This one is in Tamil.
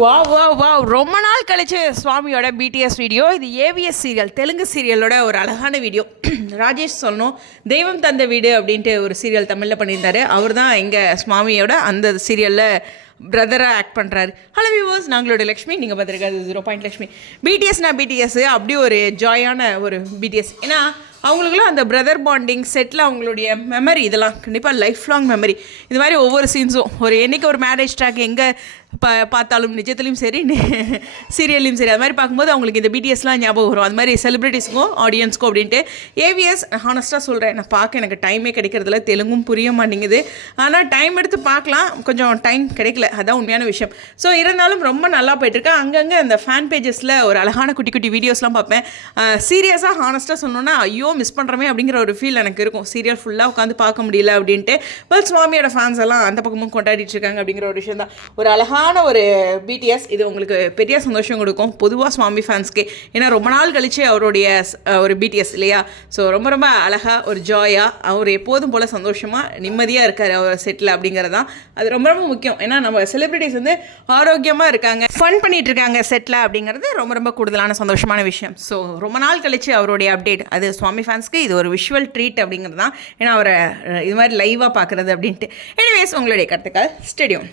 வா வா வா ரொம்ப நாள் கழிச்சு சுவாமியோட பிடிஎஸ் வீடியோ இது ஏவிஎஸ் சீரியல் தெலுங்கு சீரியலோட ஒரு அழகான வீடியோ ராஜேஷ் சொல்லணும் தெய்வம் தந்த வீடு அப்படின்ட்டு ஒரு சீரியல் தமிழில் பண்ணியிருந்தாரு. அவர் தான் எங்கள் சுவாமியோட அந்த சீரியலில் பிரதராக ஆக்ட் பண்ணுறாரு ஹலோ வியூவர்ஸ் நாங்களோட லக்ஷ்மி நீங்கள் பார்த்துருக்காது ஜீரோ பாயிண்ட் லக்ஷ்மி. பிடிஎஸ்னா பிடிஎஸ் அப்படி ஒரு ஜாயான ஒரு பிடிஎஸ் ஏன்னா அவங்களுக்குலாம் அந்த பிரதர் பாண்டிங் செட்டில் அவங்களுடைய மெமரி இதெல்லாம் கண்டிப்பாக லைஃப் லாங் மெமரி இது மாதிரி ஒவ்வொரு சீன்ஸும் ஒரு என்னைக்கு ஒரு மேரேஜ் ட்ராக் எங்கே பா பார்த்தாலும் நிஜத்துலையும் சரி சீரியல்லையும் சரி. அது மாதிரி பார்க்கும்போது அவங்களுக்கு இந்த பிடிஎஸ்லாம் ஞாபகம் வரும். அது மாதிரி செலிப்ரிட்டிஸ்க்கும் ஆடியன்ஸ்க்கும் அப்படின்ட்டு. ஏவிஎஸ் ஹானஸ்ட்டாக சொல்கிறேன் நான் பார்க்க எனக்கு டைமே கிடைக்கிறதுல தெலுங்கும் புரிய மாட்டேங்குது. ஆனால் டைம் எடுத்து பார்க்கலாம். கொஞ்சம் டைம் கிடைக்கல. அதான் உண்மையான விஷயம். ஸோ இருந்தாலும் ரொம்ப நல்லா போயிட்டுருக்கு. அங்கங்கே அந்த ஃபேன் பேஜஸில் ஒரு அழகான குட்டி குட்டி வீடியோஸ்லாம் பார்ப்பேன். சீரியஸாக ஹானஸ்ட்டாக சொன்னோன்னா ஐயோ மிஸ் பண்ணுறமே அப்படிங்கிற ஒரு ஃபீல் எனக்கு இருக்கும். சீரியல் ஃபுல்லாக உட்காந்து பார்க்க முடியல அப்படின்ட்டு. பல் சுவாமியோட ஃபேன்ஸ் எல்லாம் அந்த பக்கமும் கொண்டாடிட்டு இருக்காங்க அப்படிங்கிற ஒரு விஷயம் தான் ஒரு அழகான ஒரு பிடிஎஸ் இது உங்களுக்கு பெரிய சந்தோஷம் கொடுக்கும். பொதுவாக சுவாமி ஃபேன்ஸ்க்கு ஏன்னா ரொம்ப நாள் கழிச்சு அவருடைய ஒரு பிடிஎஸ் இல்லையா? ஸோ ரொம்ப ரொம்ப அழகாக ஒரு ஜாயாக அவர் எப்போதும் போல் சந்தோஷமாக நிம்மதியாக இருக்கார் அவர் செட்டில் அப்படிங்கிறது தான் அது ரொம்ப ரொம்ப முக்கியம். ஏன்னா நம்ம செலிப்ரிட்டிஸ் வந்து ஆரோக்கியமாக இருக்காங்க ஃபன் பண்ணிகிட்டு இருக்காங்க செட்டில் அப்படிங்கிறது ரொம்ப ரொம்ப கூடுதலான சந்தோஷமான விஷயம். ஸோ ரொம்ப நாள் கழிச்சு அவருடைய அப்டேட் அது சுவாமி ஃபேன்ஸ்க்கு இது ஒரு விஷுவல் ட்ரீட் அப்படிங்கிறது தான் ஏன்னா அவரை இது மாதிரி லைவாக பார்க்குறது அப்படின்ட்டு. எனிவேஸ் உங்களுடைய கருத்துக்கள் ஸ்டேடியம்